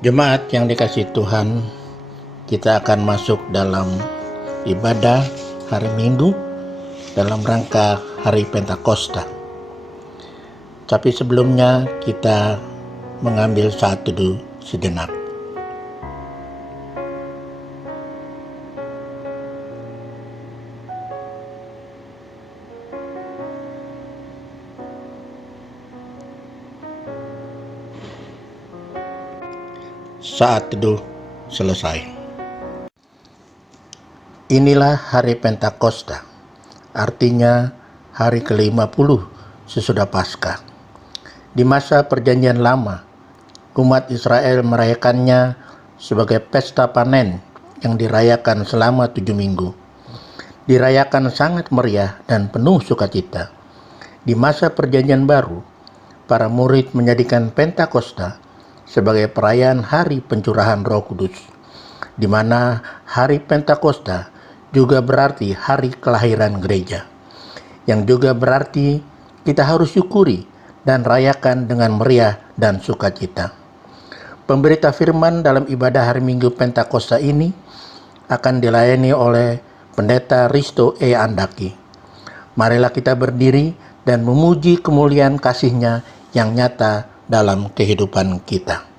Jemaat yang dikasihi Tuhan, kita akan masuk dalam ibadah hari Minggu dalam rangka hari Pentakosta. Tapi sebelumnya kita mengambil saat teduh sejenak. Saat teduh selesai. Inilah hari Pentakosta, artinya hari ke-50 sesudah Paskah. Di masa Perjanjian Lama, umat Israel merayakannya sebagai pesta panen yang dirayakan selama 7 minggu. Dirayakan sangat meriah dan penuh sukacita. Di masa Perjanjian Baru, para murid menjadikan Pentakosta sebagai perayaan hari pencurahan Roh Kudus, di mana hari Pentakosta juga berarti hari kelahiran gereja, yang juga berarti kita harus syukuri dan rayakan dengan meriah dan sukacita. Pemberita firman dalam ibadah hari Minggu Pentakosta ini akan dilayani oleh Pendeta Risto E. Andaki. Marilah kita berdiri dan memuji kemuliaan kasih-Nya yang nyata dalam kehidupan kita.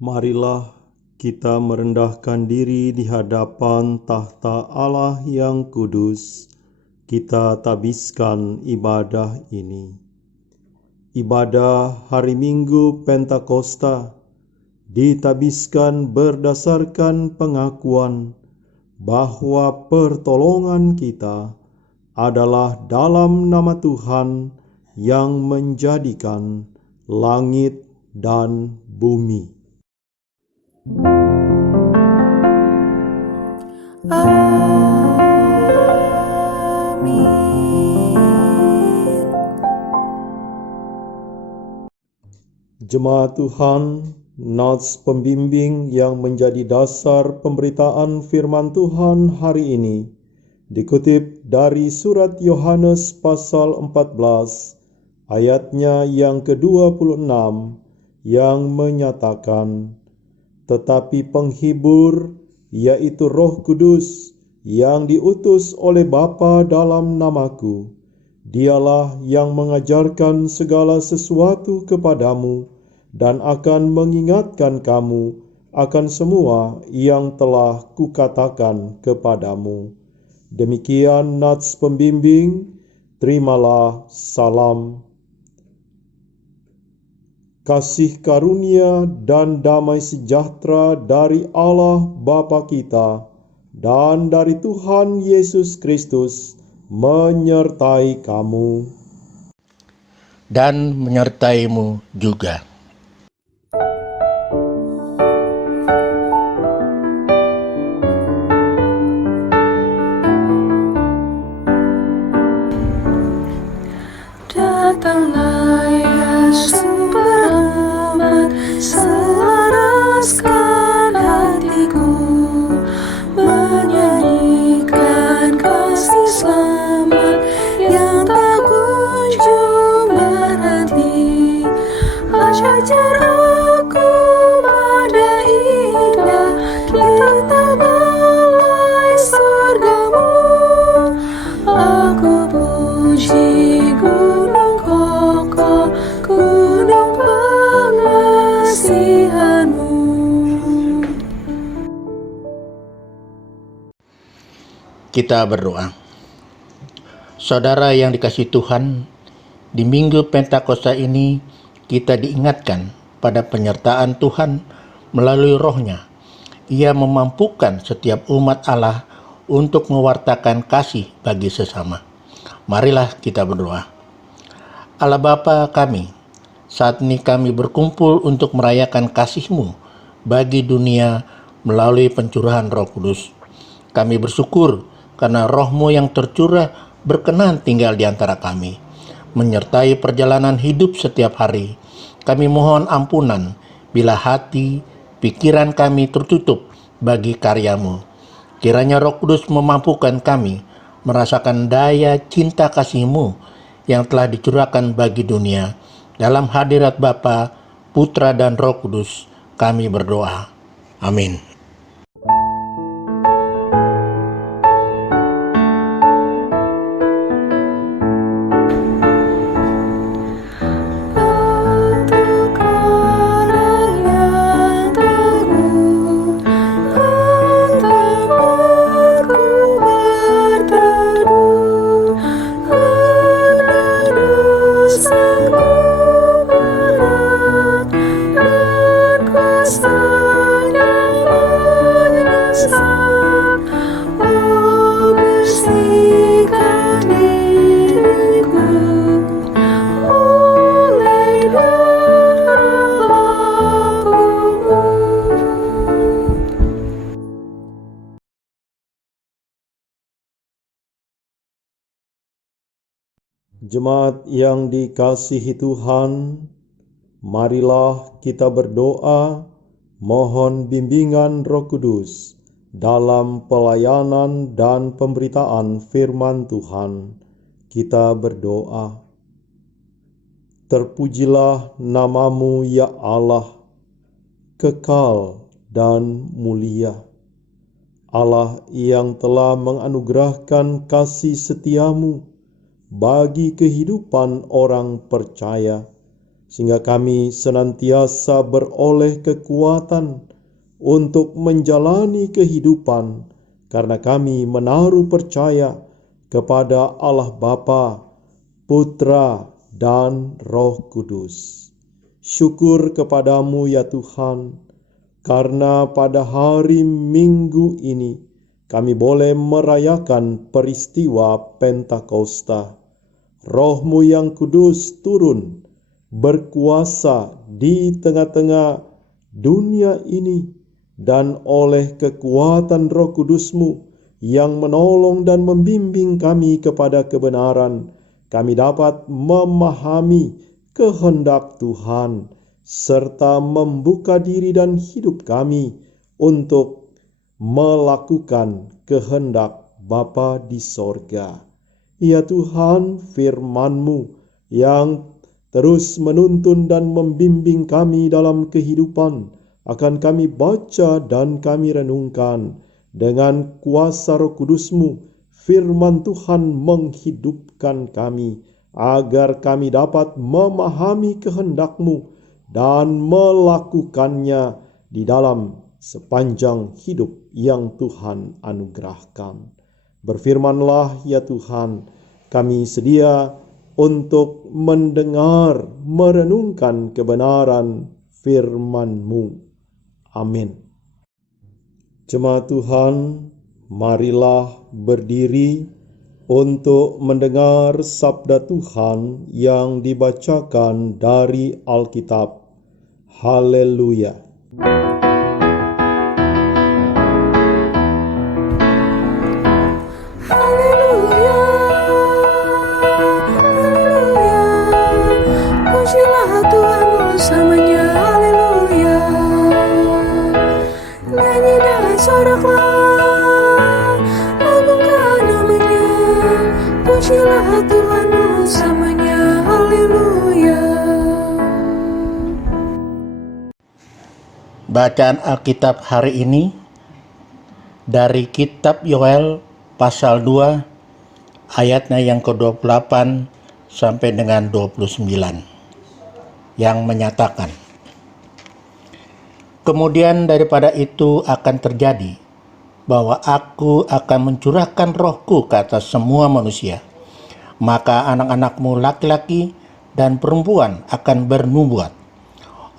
Marilah kita merendahkan diri di hadapan tahta Allah yang kudus. Kita tabiskan ibadah ini. Ibadah hari Minggu Pentakosta ditabiskan berdasarkan pengakuan bahwa pertolongan kita adalah dalam nama Tuhan yang menjadikan langit dan bumi. Jemaat Tuhan, nats pembimbing yang menjadi dasar pemberitaan firman Tuhan hari ini dikutip dari surat Yohanes pasal 14 ayatnya yang ke-26 yang menyatakan, "Tetapi penghibur, yaitu Roh Kudus, yang diutus oleh Bapa dalam namaku, Dialah yang mengajarkan segala sesuatu kepadamu dan akan mengingatkan kamu akan semua yang telah kukatakan kepadamu." Demikian nats pembimbing, terimalah salam. Kasih karunia dan damai sejahtera dari Allah Bapa kita dan dari Tuhan Yesus Kristus menyertai kamu dan menyertaimu juga. Datanglah ya sumber rahmat, selaraskan hatiku, menyanyikan kasih selamat yang tak kunjung berhenti. Ajar aku pada indah kita balai surgamu. Aku puji gunung kokoh, gunung pengasihanmu. Kita berdoa. Saudara yang dikasihi Tuhan, di Minggu Pentakosta ini kita diingatkan pada penyertaan Tuhan melalui Roh-Nya. Ia memampukan setiap umat Allah untuk mewartakan kasih bagi sesama. Marilah kita berdoa. Allah Bapa kami, saat ini kami berkumpul untuk merayakan kasih-Mu bagi dunia melalui pencurahan Roh Kudus. Kami bersyukur karena Roh-Mu yang tercurah berkenan tinggal di antara kami, menyertai perjalanan hidup setiap hari. Kami mohon ampunan bila hati, pikiran kami tertutup bagi karya-Mu. Kiranya Roh Kudus memampukan kami merasakan daya cinta kasih-Mu yang telah dicurahkan bagi dunia. Dalam hadirat Bapa, Putra dan Roh Kudus, kami berdoa. Amin. Jemaat yang dikasihi Tuhan, marilah kita berdoa mohon bimbingan Roh Kudus dalam pelayanan dan pemberitaan firman Tuhan. Kita berdoa. Terpujilah nama-Mu ya Allah, kekal dan mulia. Allah yang telah menganugerahkan kasih setia-Mu bagi kehidupan orang percaya, sehingga kami senantiasa beroleh kekuatan untuk menjalani kehidupan karena kami menaruh percaya kepada Allah Bapa, Putra, dan Roh Kudus. Syukur kepadamu ya Tuhan, karena pada hari Minggu ini kami boleh merayakan peristiwa Pentakosta. Roh-Mu yang kudus turun berkuasa di tengah-tengah dunia ini, dan oleh kekuatan Roh Kudus-Mu yang menolong dan membimbing kami kepada kebenaran, kami dapat memahami kehendak Tuhan serta membuka diri dan hidup kami untuk melakukan kehendak Bapa di sorga. Ya Tuhan, firman-Mu yang terus menuntun dan membimbing kami dalam kehidupan akan kami baca dan kami renungkan. Dengan kuasa Roh Kudus-Mu, firman Tuhan menghidupkan kami agar kami dapat memahami kehendak-Mu dan melakukannya di dalam sepanjang hidup yang Tuhan anugerahkan. Berfirmanlah ya Tuhan, kami sedia untuk mendengar, merenungkan kebenaran firman-Mu. Amin. Jemaat Tuhan, marilah berdiri untuk mendengar sabda Tuhan yang dibacakan dari Alkitab. Haleluya. Soraklah, agungkan namanya, pujilah Tuhan bersamanya, haleluya. Bacaan Alkitab hari ini dari kitab Yoel pasal 2 ayatnya yang ke-28 sampai dengan 29 yang menyatakan, kemudian daripada itu akan terjadi bahwa aku akan mencurahkan rohku ke atas semua manusia. Maka anak-anakmu laki-laki dan perempuan akan bernubuat.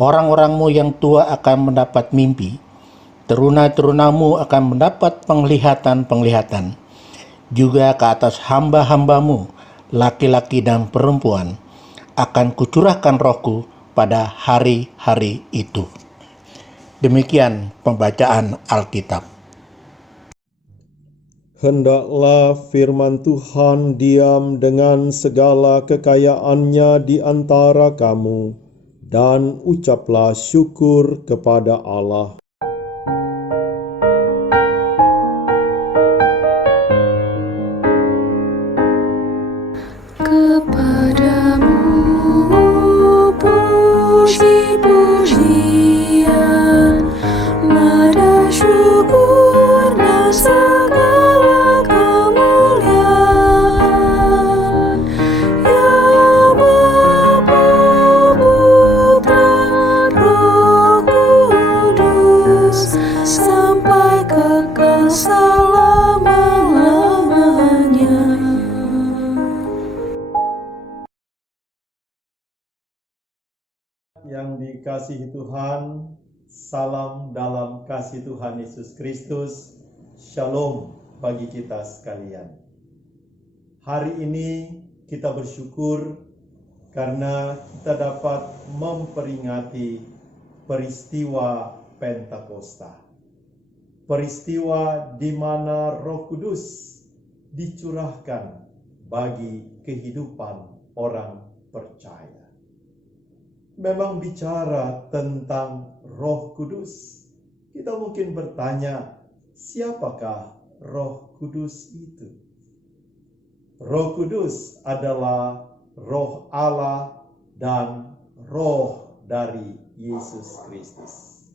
Orang-orangmu yang tua akan mendapat mimpi, teruna-terunamu akan mendapat penglihatan-penglihatan. Juga ke atas hamba-hambamu, laki-laki dan perempuan, akan kucurahkan rohku pada hari-hari itu. Demikian pembacaan Alkitab. Hendaklah firman Tuhan diam dengan segala kekayaannya di antara kamu, dan ucaplah syukur kepada Allah. Kepadamu puji-pujian, nada syukur dan segala kemuliaan, ya Bapa, Putra, Roh Kudus, sampai kekal selama-lamanya. Yang dikasihi Tuhan, salam dalam kasih Tuhan Yesus Kristus. Shalom bagi kita sekalian. Hari ini kita bersyukur karena kita dapat memperingati peristiwa Pentakosta. Peristiwa di mana Roh Kudus dicurahkan bagi kehidupan orang percaya. Memang bicara tentang Roh Kudus, kita mungkin bertanya, siapakah Roh Kudus itu? Roh Kudus adalah Roh Allah dan Roh dari Yesus Kristus.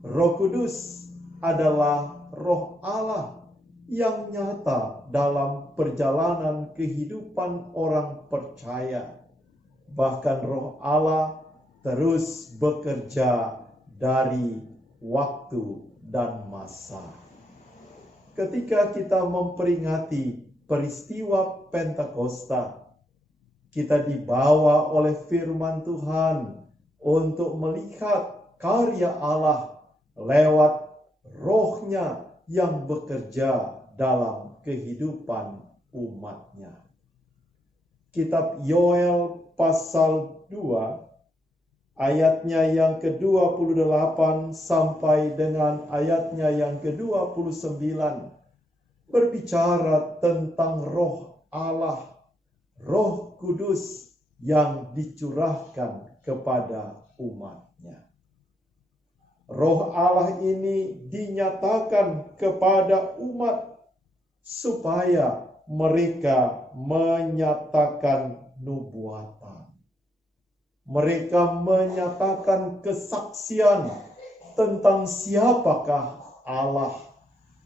Roh Kudus adalah Roh Allah yang nyata dalam perjalanan kehidupan orang percaya. Bahkan Roh Allah terus bekerja dari waktu dan masa. Ketika kita memperingati peristiwa Pentakosta, kita dibawa oleh firman Tuhan untuk melihat karya Allah lewat Roh-Nya yang bekerja dalam kehidupan umat-Nya. Kitab Yoel pasal 2, ayatnya yang ke-28 sampai dengan ayatnya yang ke-29, berbicara tentang Roh Allah, Roh Kudus yang dicurahkan kepada umat-Nya. Roh Allah ini dinyatakan kepada umat supaya mereka menyatakan nubuatan. Mereka menyatakan kesaksian tentang siapakah Allah,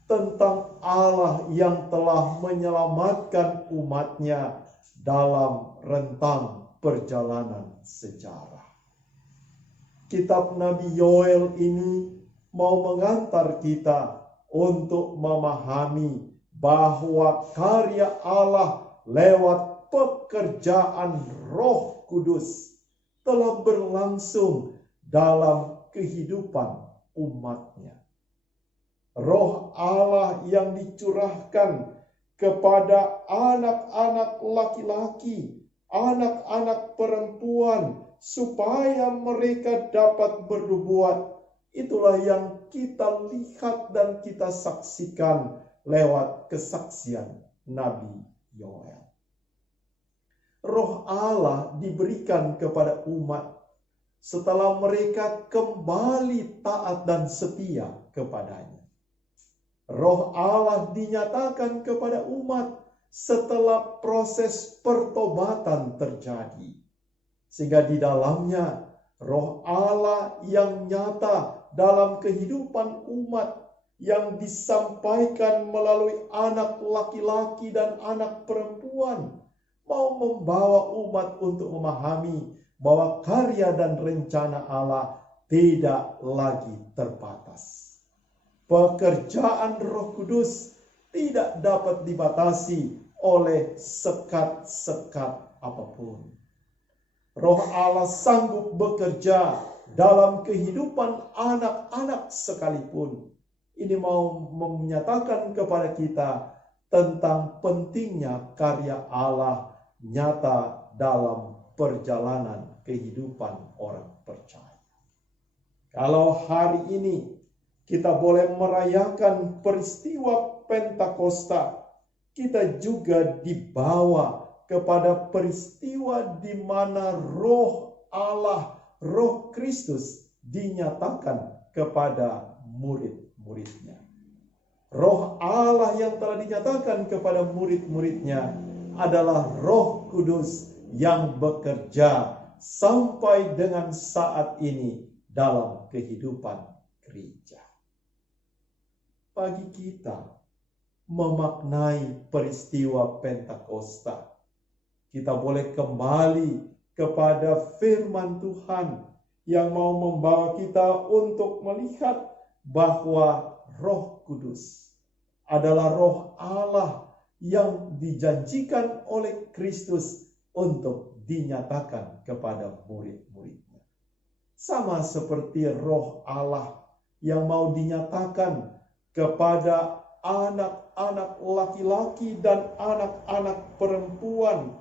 tentang Allah yang telah menyelamatkan umat-Nya dalam rentang perjalanan sejarah. Kitab Nabi Yoel ini mau mengantar kita untuk memahami bahwa karya Allah lewat pekerjaan Roh Kudus telah berlangsung dalam kehidupan umat-Nya. Roh Allah yang dicurahkan kepada anak-anak laki-laki, anak-anak perempuan, supaya mereka dapat bernubuat. Itulah yang kita lihat dan kita saksikan lewat kesaksian Nabi Yoel. Roh Allah diberikan kepada umat setelah mereka kembali taat dan setia kepadanya. Roh Allah dinyatakan kepada umat setelah proses pertobatan terjadi. Sehingga di dalamnya Roh Allah yang nyata dalam kehidupan umat yang disampaikan melalui anak laki-laki dan anak perempuan mau membawa umat untuk memahami bahwa karya dan rencana Allah tidak lagi terbatas. Pekerjaan Roh Kudus tidak dapat dibatasi oleh sekat-sekat apapun. Roh Allah sanggup bekerja dalam kehidupan anak-anak sekalipun. Ini mau menyatakan kepada kita tentang pentingnya karya Allah nyata dalam perjalanan kehidupan orang percaya. Kalau hari ini kita boleh merayakan peristiwa Pentakosta, kita juga dibawa kepada peristiwa di mana Roh Allah, Roh Kristus dinyatakan kepada murid-muridnya. Roh Allah yang telah dinyatakan kepada murid-muridnya adalah Roh Kudus yang bekerja sampai dengan saat ini dalam kehidupan gereja. Bagi kita memaknai peristiwa Pentakosta, kita boleh kembali kepada firman Tuhan yang mau membawa kita untuk melihat bahwa Roh Kudus adalah Roh Allah yang dijanjikan oleh Kristus untuk dinyatakan kepada murid-muridnya. Sama seperti Roh Allah yang mau dinyatakan kepada anak-anak laki-laki dan anak-anak perempuan,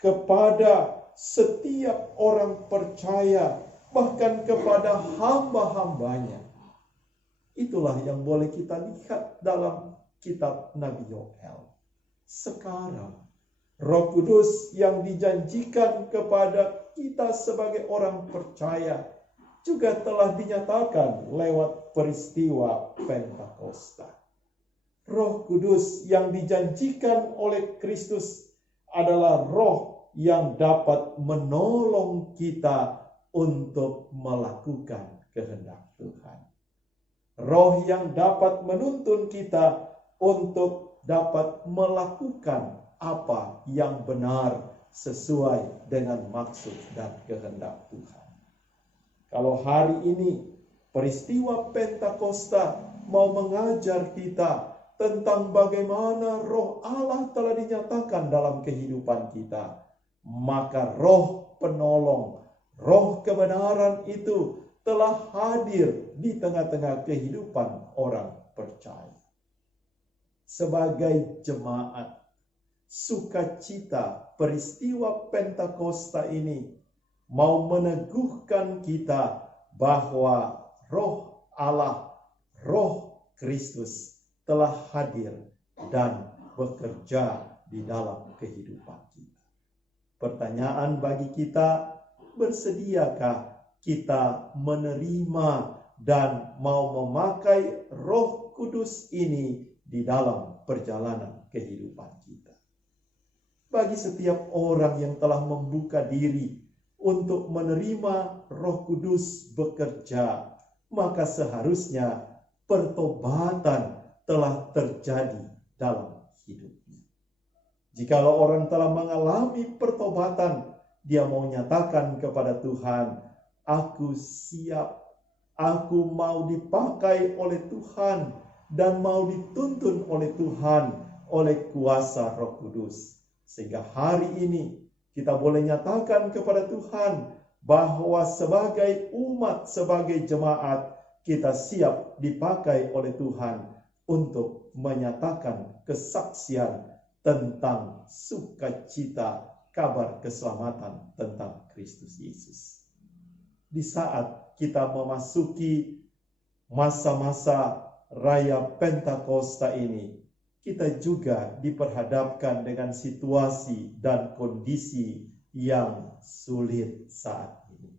kepada setiap orang percaya, bahkan kepada hamba-hambanya. Itulah yang boleh kita lihat dalam kitab Nabi Yoel. Sekarang, Roh Kudus yang dijanjikan kepada kita sebagai orang percaya juga telah dinyatakan lewat peristiwa Pentakosta. Roh Kudus yang dijanjikan oleh Kristus adalah roh yang dapat menolong kita untuk melakukan kehendak Tuhan. Roh yang dapat menuntun kita untuk dapat melakukan apa yang benar sesuai dengan maksud dan kehendak Tuhan. Kalau hari ini peristiwa Pentakosta mau mengajar kita tentang bagaimana Roh Allah telah dinyatakan dalam kehidupan kita, maka Roh penolong, Roh kebenaran itu telah hadir di tengah-tengah kehidupan orang percaya. Sebagai jemaat, sukacita peristiwa Pentakosta ini mau meneguhkan kita bahwa Roh Allah, Roh Kristus telah hadir dan bekerja di dalam kehidupan kita. Pertanyaan bagi kita, bersediakah kita menerima dan mau memakai Roh Kudus ini di dalam perjalanan kehidupan kita? Bagi setiap orang yang telah membuka diri untuk menerima Roh Kudus bekerja, maka seharusnya pertobatan telah terjadi dalam hidupnya. Jikalau orang telah mengalami pertobatan, dia mau nyatakan kepada Tuhan, aku siap, aku mau dipakai oleh Tuhan dan mau dituntun oleh Tuhan oleh kuasa Roh Kudus. Sehingga hari ini kita boleh nyatakan kepada Tuhan bahwa sebagai umat, sebagai jemaat, kita siap dipakai oleh Tuhan untuk menyatakan kesaksian tentang sukacita kabar keselamatan tentang Kristus Yesus. Di saat kita memasuki masa-masa raya Pentakosta ini, kita juga diperhadapkan dengan situasi dan kondisi yang sulit saat ini.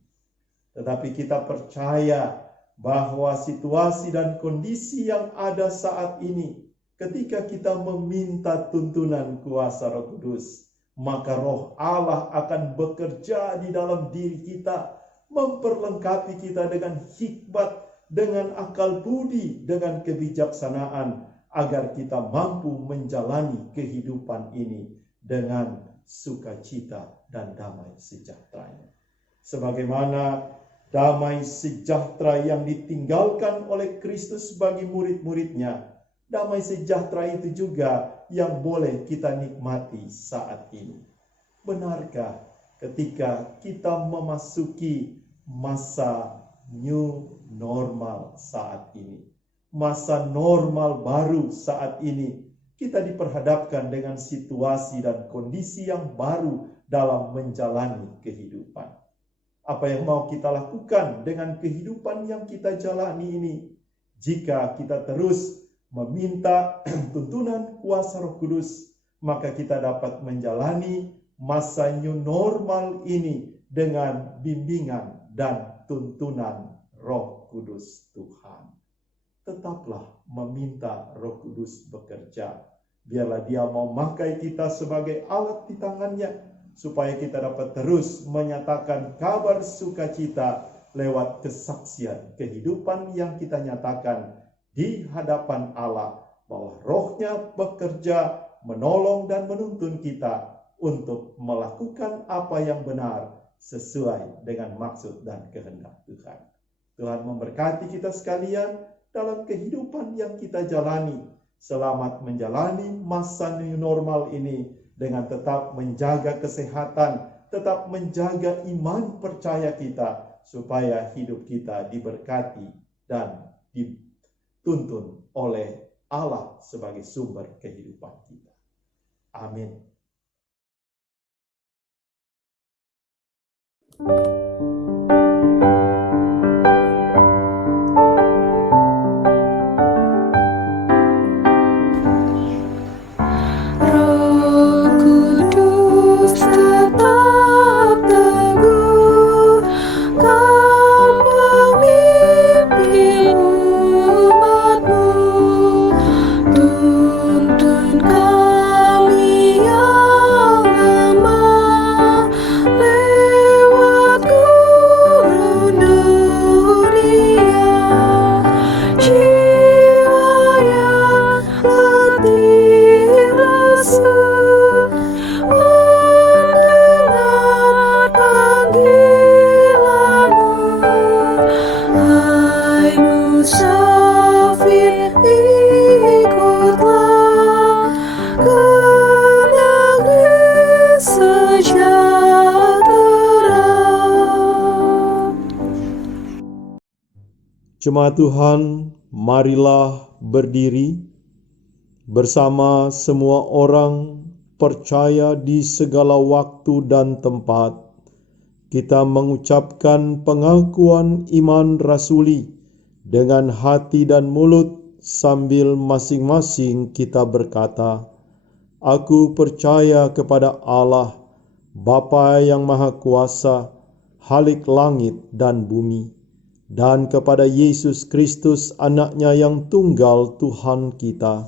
Tetapi kita percaya bahwa situasi dan kondisi yang ada saat ini, ketika kita meminta tuntunan kuasa Roh Kudus, maka Roh Allah akan bekerja di dalam diri kita, memperlengkapi kita dengan hikmat, dengan akal budi, dengan kebijaksanaan, agar kita mampu menjalani kehidupan ini dengan sukacita dan damai sejahteranya. Sebagaimana damai sejahtera yang ditinggalkan oleh Kristus bagi murid-muridnya, damai sejahtera itu juga yang boleh kita nikmati saat ini. Benarkah ketika kita memasuki masa new normal saat ini. Masa normal baru saat ini, kita diperhadapkan dengan situasi dan kondisi yang baru dalam menjalani kehidupan. Apa yang mau kita lakukan dengan kehidupan yang kita jalani ini? Jika kita terus meminta tuntunan kuasa Roh Kudus, maka kita dapat menjalani masa new normal ini dengan bimbingan dan tuntunan Roh Kudus Tuhan. Tetaplah meminta Roh Kudus bekerja. Biarlah Dia mau memakai kita sebagai alat di tangannya, supaya kita dapat terus menyatakan kabar sukacita lewat kesaksian kehidupan yang kita nyatakan di hadapan Allah, bahwa Roh-Nya bekerja, menolong dan menuntun kita untuk melakukan apa yang benar sesuai dengan maksud dan kehendak Tuhan. Tuhan memberkati kita sekalian dalam kehidupan yang kita jalani. Selamat menjalani masa new normal ini dengan tetap menjaga kesehatan, tetap menjaga iman percaya kita, supaya hidup kita diberkati dan dituntun oleh Allah sebagai sumber kehidupan kita. Amin. Roh Kudus tetap teguh, Kau pemimpin umat-Mu, tuntun kami yang lemah lewat gurun dunia. Jiwa yang letih lesu mendengar panggilan-Mu, hai musafir ikutlah ke negeri sejahtera. Jemaat Tuhan, marilah berdiri bersama semua orang percaya di segala waktu dan tempat. Kita mengucapkan pengakuan iman rasuli dengan hati dan mulut, sambil masing-masing kita berkata, Aku percaya kepada Allah, Bapa yang Maha Kuasa, Khalik langit dan bumi, dan kepada Yesus Kristus, Anak-Nya yang tunggal Tuhan kita,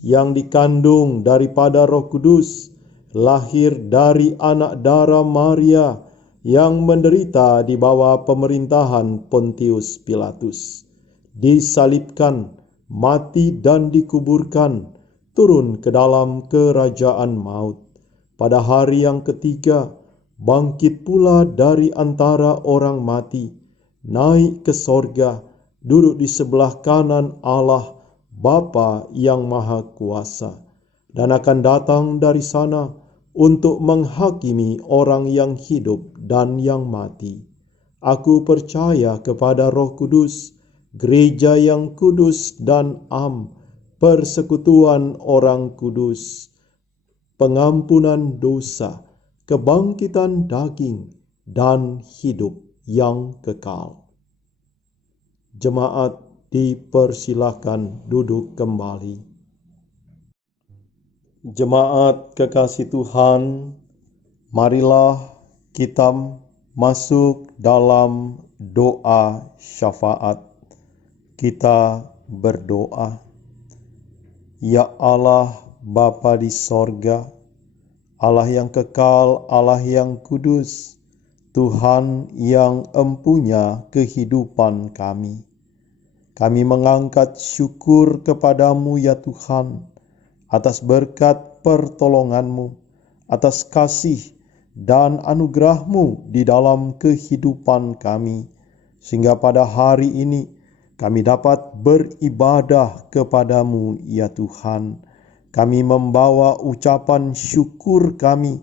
yang dikandung daripada Roh Kudus, lahir dari anak darah Maria, yang menderita di bawah pemerintahan Pontius Pilatus, disalibkan, mati dan dikuburkan, turun ke dalam kerajaan maut. Pada hari yang ketiga, bangkit pula dari antara orang mati, naik ke sorga, duduk di sebelah kanan Allah, Bapa yang Maha Kuasa, dan akan datang dari sana untuk menghakimi orang yang hidup dan yang mati. Aku percaya kepada Roh Kudus, gereja yang kudus dan am, persekutuan orang kudus, pengampunan dosa, kebangkitan daging, dan hidup yang kekal. Jemaat dipersilahkan duduk kembali. Jemaat kekasih Tuhan, marilah kita masuk dalam doa syafaat. Kita berdoa. Ya Allah, Bapa di sorga, Allah yang kekal, Allah yang kudus, Tuhan yang empunya kehidupan kami. Kami mengangkat syukur kepadamu ya Tuhan, atas berkat pertolongan-Mu, atas kasih dan anugerah-Mu di dalam kehidupan kami, sehingga pada hari ini kami dapat beribadah kepadamu ya Tuhan. Kami membawa ucapan syukur kami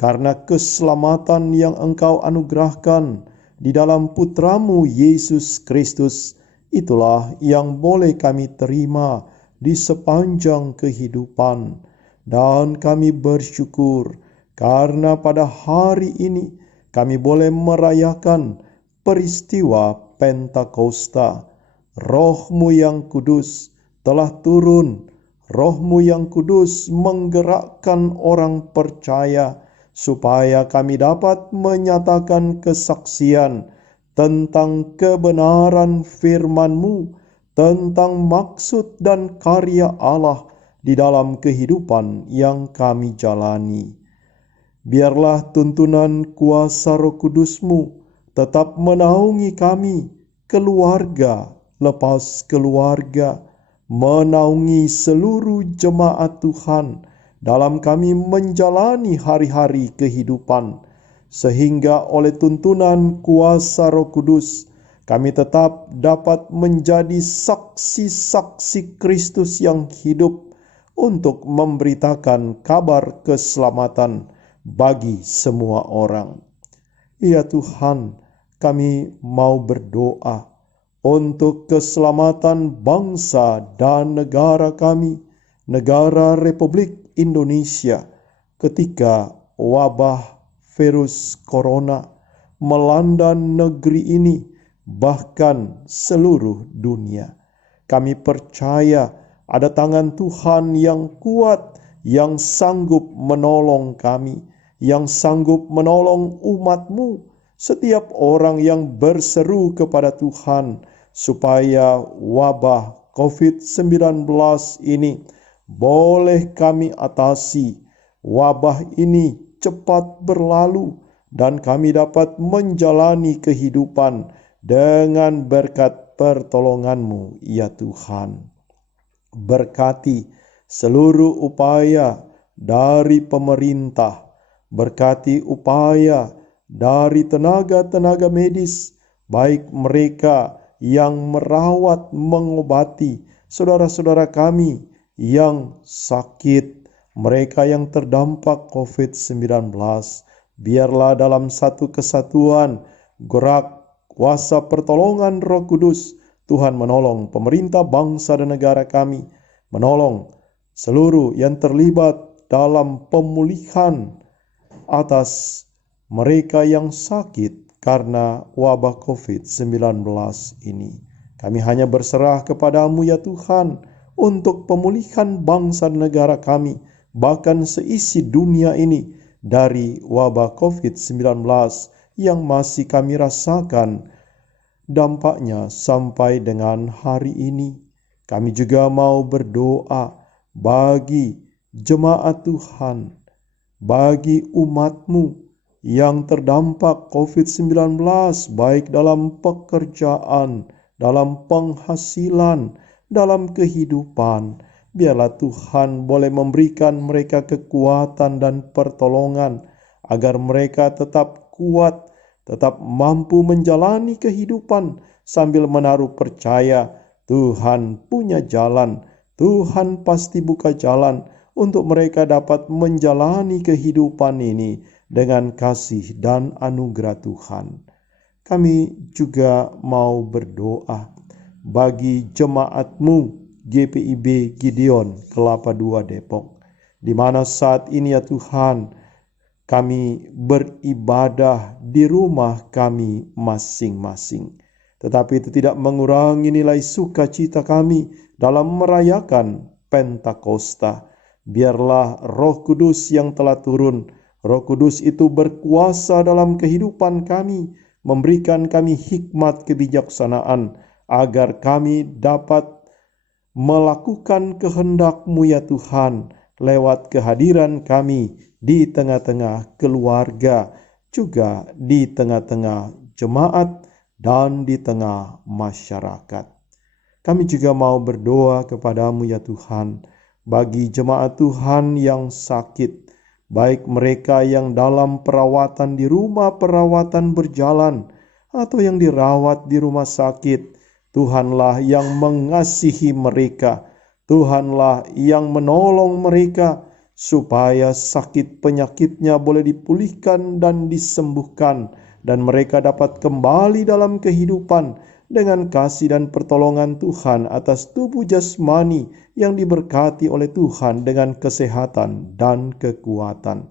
karena keselamatan yang Engkau anugerahkan di dalam Putramu Yesus Kristus. Itulah yang boleh kami terima di sepanjang kehidupan. Dan kami bersyukur karena pada hari ini kami boleh merayakan peristiwa Pentakosta. Roh-Mu yang kudus telah turun. Roh-Mu yang kudus menggerakkan orang percaya supaya kami dapat menyatakan kesaksian tentang kebenaran firman-Mu, tentang maksud dan karya Allah di dalam kehidupan yang kami jalani. Biarlah tuntunan kuasa Roh Kudus-Mu tetap menaungi kami, keluarga lepas keluarga, menaungi seluruh jemaat Tuhan dalam kami menjalani hari-hari kehidupan, sehingga oleh tuntunan kuasa Roh Kudus kami tetap dapat menjadi saksi-saksi Kristus yang hidup untuk memberitakan kabar keselamatan bagi semua orang. Ya Tuhan, kami mau berdoa untuk keselamatan bangsa dan negara kami, negara Republik Indonesia, ketika wabah virus corona melanda negeri ini, bahkan seluruh dunia. Kami percaya ada tangan Tuhan yang kuat, yang sanggup menolong kami, yang sanggup menolong umat-Mu, setiap orang yang berseru kepada Tuhan, supaya wabah COVID-19 ini boleh kami atasi. Wabah ini cepat berlalu dan kami dapat menjalani kehidupan dengan berkat pertolongan-Mu, ya Tuhan. Berkati seluruh upaya dari pemerintah, berkati upaya dari tenaga-tenaga medis, baik mereka yang merawat, mengobati saudara-saudara kami yang sakit, mereka yang terdampak COVID-19. Biarlah dalam satu kesatuan gerak kuasa pertolongan Roh Kudus, Tuhan menolong pemerintah bangsa dan negara kami, menolong seluruh yang terlibat dalam pemulihan atas mereka yang sakit karena wabah COVID-19 ini. Kami hanya berserah kepada-Mu ya Tuhan untuk pemulihan bangsa dan negara kami, bahkan seisi dunia ini dari wabah COVID-19 yang masih kami rasakan dampaknya sampai dengan hari ini. Kami juga mau berdoa bagi jemaat Tuhan, bagi umat-Mu yang terdampak COVID-19, baik dalam pekerjaan, dalam penghasilan, dalam kehidupan. Biarlah Tuhan boleh memberikan mereka kekuatan dan pertolongan, agar mereka tetap kuat, tetap mampu menjalani kehidupan sambil menaruh percaya Tuhan punya jalan, Tuhan pasti buka jalan untuk mereka dapat menjalani kehidupan ini dengan kasih dan anugerah Tuhan. Kami juga mau berdoa bagi jemaat-Mu GPIB Gideon Kelapa II Depok, di mana saat ini ya Tuhan kami beribadah di rumah kami masing-masing. Tetapi itu tidak mengurangi nilai sukacita kami dalam merayakan Pentakosta. Biarlah Roh Kudus yang telah turun, Roh Kudus itu berkuasa dalam kehidupan kami, memberikan kami hikmat kebijaksanaan, agar kami dapat melakukan kehendak-Mu ya Tuhan, lewat kehadiran kami di tengah-tengah keluarga, juga di tengah-tengah jemaat, dan di tengah masyarakat. Kami juga mau berdoa kepada-Mu ya Tuhan, bagi jemaat Tuhan yang sakit, baik mereka yang dalam perawatan di rumah perawatan berjalan, atau yang dirawat di rumah sakit. Tuhanlah yang mengasihi mereka, Tuhanlah yang menolong mereka, supaya sakit penyakitnya boleh dipulihkan dan disembuhkan, dan mereka dapat kembali dalam kehidupan dengan kasih dan pertolongan Tuhan atas tubuh jasmani yang diberkati oleh Tuhan dengan kesehatan dan kekuatan.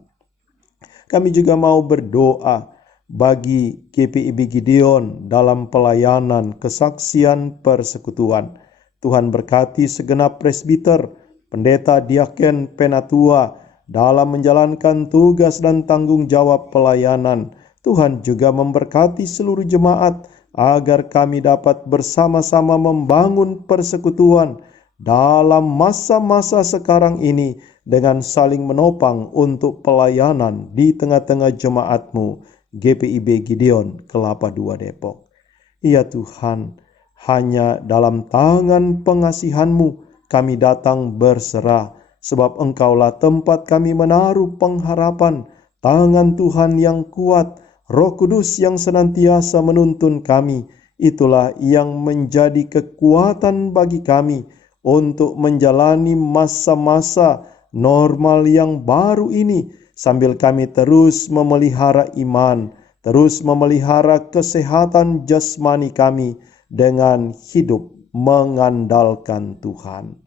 Kami juga mau berdoa bagi GPIB Gideon dalam pelayanan kesaksian persekutuan. Tuhan berkati segenap presbiter, pendeta, diaken, penatua dalam menjalankan tugas dan tanggung jawab pelayanan. Tuhan juga memberkati seluruh jemaat agar kami dapat bersama-sama membangun persekutuan dalam masa-masa sekarang ini dengan saling menopang untuk pelayanan di tengah-tengah jemaat-Mu, GPIB Gideon Kelapa II Depok. Ya Tuhan, hanya dalam tangan pengasihan-Mu kami datang berserah, sebab Engkaulah tempat kami menaruh pengharapan. Tangan Tuhan yang kuat, Roh Kudus yang senantiasa menuntun kami, itulah yang menjadi kekuatan bagi kami untuk menjalani masa-masa normal yang baru ini, sambil kami terus memelihara iman, terus memelihara kesehatan jasmani kami dengan hidup mengandalkan Tuhan.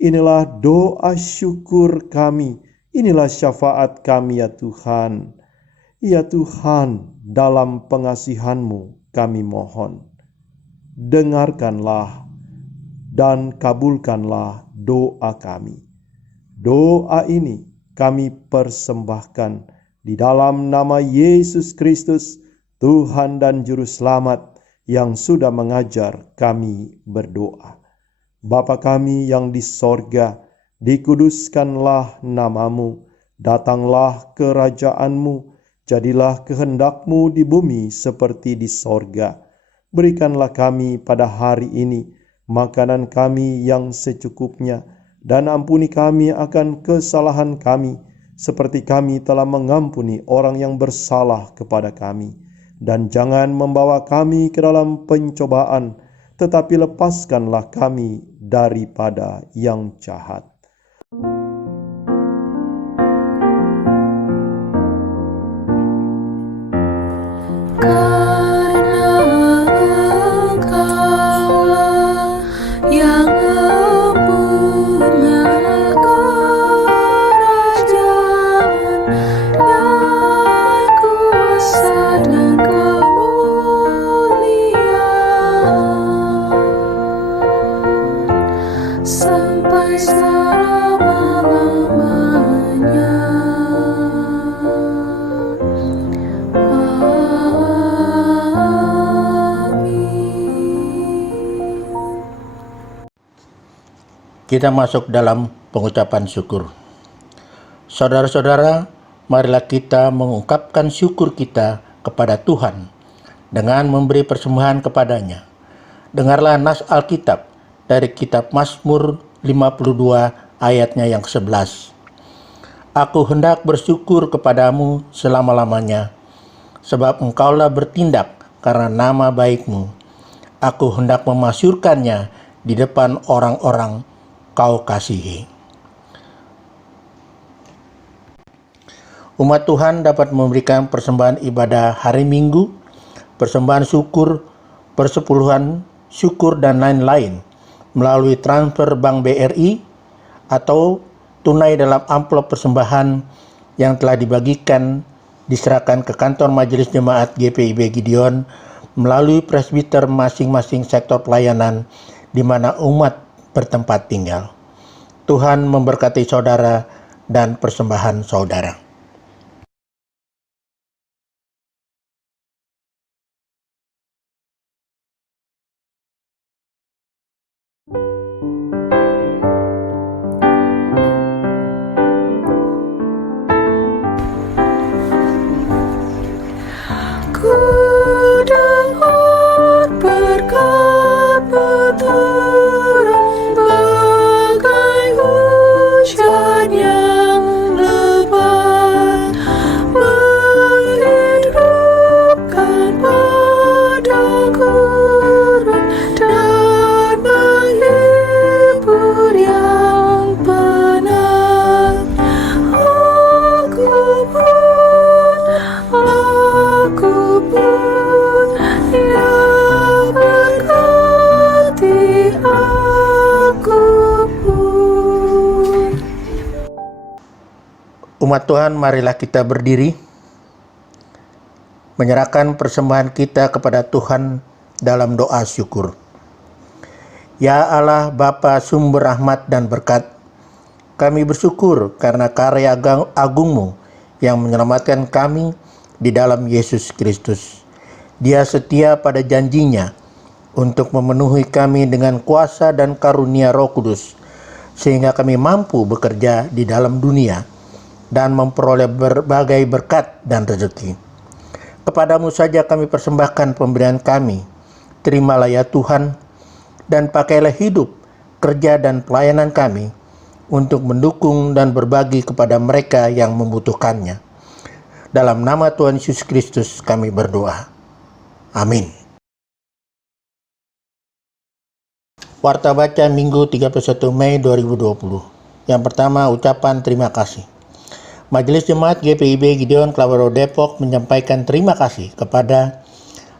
Inilah doa syukur kami, inilah syafaat kami ya Tuhan. Ya Tuhan, dalam pengasihan-Mu kami mohon, dengarkanlah dan kabulkanlah doa kami. Doa ini kami persembahkan di dalam nama Yesus Kristus, Tuhan dan Juru Selamat yang sudah mengajar kami berdoa. Bapa kami yang di sorga, dikuduskanlah nama-Mu, datanglah kerajaan-Mu, jadilah kehendak-Mu di bumi seperti di sorga. Berikanlah kami pada hari ini makanan kami yang secukupnya, dan ampuni kami akan kesalahan kami, seperti kami telah mengampuni orang yang bersalah kepada kami. Dan jangan membawa kami ke dalam pencobaan, tetapi lepaskanlah kami daripada yang jahat. Karena Engkaulah yang punya kerajaan dan kuasa dan kemuliaan sampai selama-lamanya. Kita masuk dalam pengucapan syukur. Saudara-saudara, marilah kita mengungkapkan syukur kita kepada Tuhan dengan memberi persembahan kepadanya. Dengarlah nas Alkitab dari kitab Mazmur 52 ayatnya yang ke-11. Aku hendak bersyukur kepadamu selama-lamanya, sebab Engkaulah bertindak karena nama baik-Mu. Aku hendak memasyurkannya di depan orang-orang Kau kasihi. Umat Tuhan dapat memberikan persembahan ibadah hari Minggu, persembahan syukur, persepuluhan syukur, dan lain-lain melalui transfer Bank BRI atau tunai dalam amplop persembahan yang telah diserahkan ke kantor Majelis Jemaat GPIB Gideon melalui presbiter masing-masing sektor pelayanan di mana umat bertempat tinggal. Tuhan memberkati saudara dan persembahan saudara. Ku dengar berkat-Mu turun bagai hujan yang lebat. Umat Tuhan, marilah kita berdiri, menyerahkan persembahan kita kepada Tuhan dalam doa syukur. Ya Allah, Bapa sumber rahmat dan berkat, kami bersyukur karena karya agung-Mu yang menyelamatkan kami di dalam Yesus Kristus. Dia setia pada janjinya untuk memenuhi kami dengan kuasa dan karunia Roh Kudus, sehingga kami mampu bekerja di dalam dunia dan memperoleh berbagai berkat dan rezeki. Kepadamu saja kami persembahkan pemberian kami. Terimalah ya Tuhan, dan pakailah hidup, kerja dan pelayanan kami untuk mendukung dan berbagi kepada mereka yang membutuhkannya. Dalam nama Tuhan Yesus Kristus kami berdoa. Amin. Warta baca Minggu 31 Mei 2020. Yang pertama, ucapan terima kasih. Majelis Jemaat GPIB Gideon Kelapa II Depok menyampaikan terima kasih kepada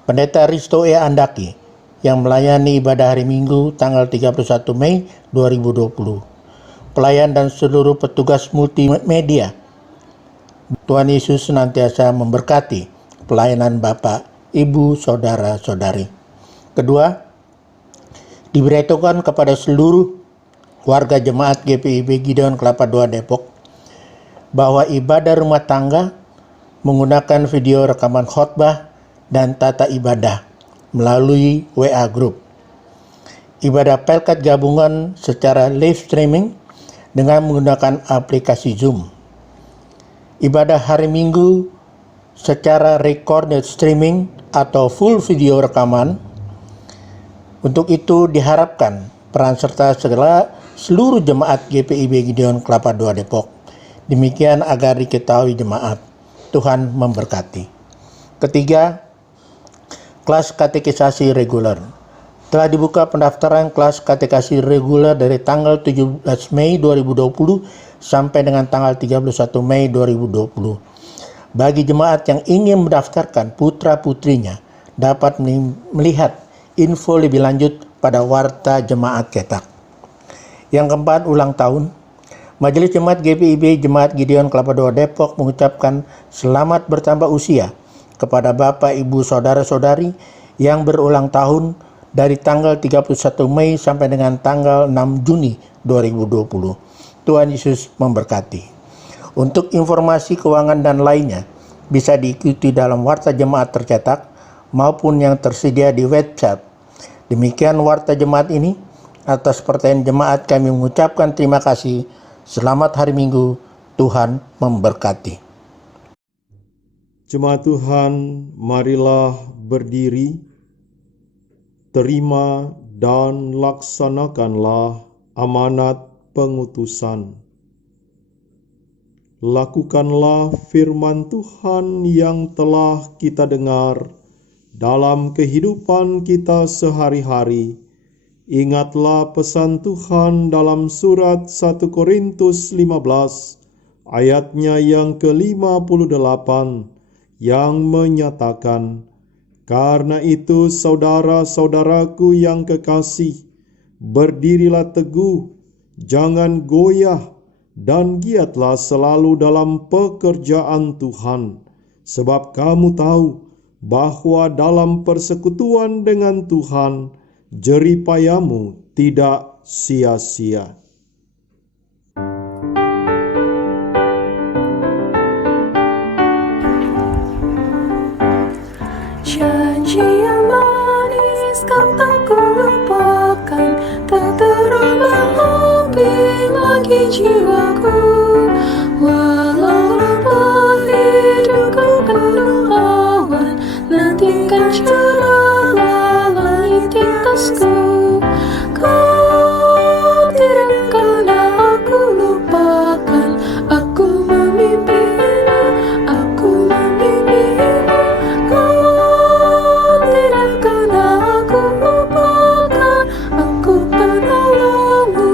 Pendeta Risto E. Andaki yang melayani ibadah hari Minggu tanggal 31 Mei 2020. Pelayan dan seluruh petugas multimedia. Tuhan Yesus senantiasa memberkati pelayanan Bapak, Ibu, Saudara-saudari. Kedua, diberitahukan kepada seluruh warga jemaat GPIB Gideon Kelapa II Depok bahwa ibadah rumah tangga menggunakan video rekaman khotbah dan tata ibadah melalui WA Group. Ibadah Pelkat gabungan secara live streaming dengan menggunakan aplikasi Zoom. Ibadah hari Minggu secara recorded streaming atau full video rekaman. Untuk itu diharapkan peran serta seluruh jemaat GPIB Gideon Kelapa II Depok. Demikian agar diketahui jemaat. Tuhan memberkati. Ketiga, kelas katekisasi reguler. Telah dibuka pendaftaran kelas katekisasi reguler dari tanggal 17 Mei 2020 sampai dengan tanggal 31 Mei 2020. Bagi jemaat yang ingin mendaftarkan putra-putrinya dapat melihat info lebih lanjut pada warta jemaat cetak. Yang keempat, ulang tahun. Majelis Jemaat GPIB Jemaat Gideon Kelapa II Depok mengucapkan selamat bertambah usia kepada Bapak, Ibu, Saudara-saudari yang berulang tahun dari tanggal 31 Mei sampai dengan tanggal 6 Juni 2020. Tuhan Yesus memberkati. Untuk informasi keuangan dan lainnya bisa diikuti dalam warta jemaat tercetak maupun yang tersedia di website. Demikian warta jemaat ini. Atas pertanyaan jemaat kami mengucapkan terima kasih. Selamat hari Minggu. Tuhan memberkati. Jemaat Tuhan, marilah berdiri, terima dan laksanakanlah amanat pengutusan. Lakukanlah firman Tuhan yang telah kita dengar dalam kehidupan kita sehari-hari. Ingatlah pesan Tuhan dalam surat 1 Korintus 15 ayatnya yang ke-58 yang menyatakan, "Karena itu saudara-saudaraku yang kekasih, berdirilah teguh, jangan goyah, dan giatlah selalu dalam pekerjaan Tuhan, sebab kamu tahu bahwa dalam persekutuan dengan Tuhan, jerih payahmu tidak sia-sia." Janji yang manis kau tak lupakan, tak terulang lebih lagi jiwaku. Walau rupa hidupku penuh awan, nantikan cerah langit di atasku. Kau tidak pernah aku lupakan, aku memimpimu, aku memimpimu. Kau tidak pernah aku lupakan, aku penolongmu.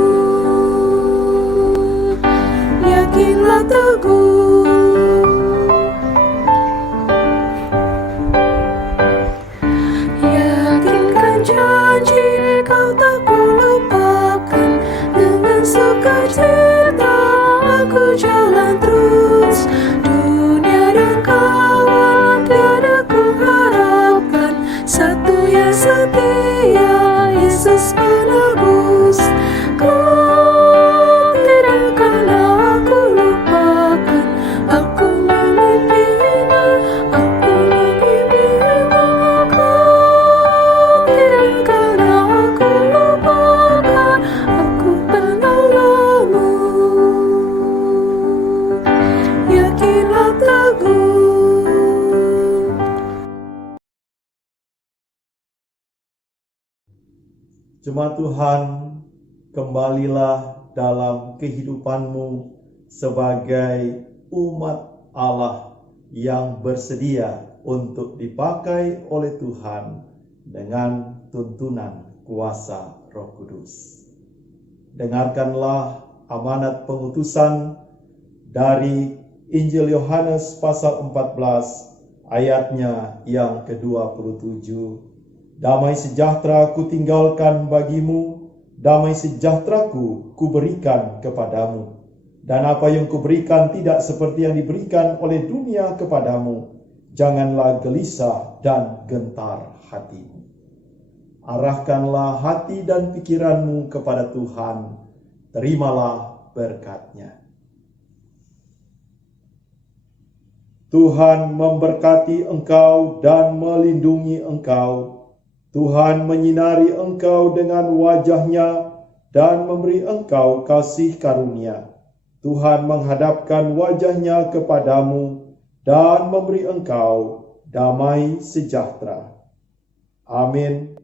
Jemaat Tuhan, kembalilah dalam kehidupanmu sebagai umat Allah yang bersedia untuk dipakai oleh Tuhan dengan tuntunan kuasa Roh Kudus. Dengarkanlah amanat pengutusan dari Injil Yohanes pasal 14 ayatnya yang ke-27. Damai sejahtera kutinggalkan bagimu, damai sejahteraku kuberikan kepadamu. Dan apa yang kuberikan tidak seperti yang diberikan oleh dunia kepadamu. Janganlah gelisah dan gentar hatimu. Arahkanlah hati dan pikiranmu kepada Tuhan. Terimalah berkat-Nya. Tuhan memberkati engkau dan melindungi engkau. Tuhan menyinari engkau dengan wajah-Nya dan memberi engkau kasih karunia. Tuhan menghadapkan wajah-Nya kepadamu dan memberi engkau damai sejahtera. Amin.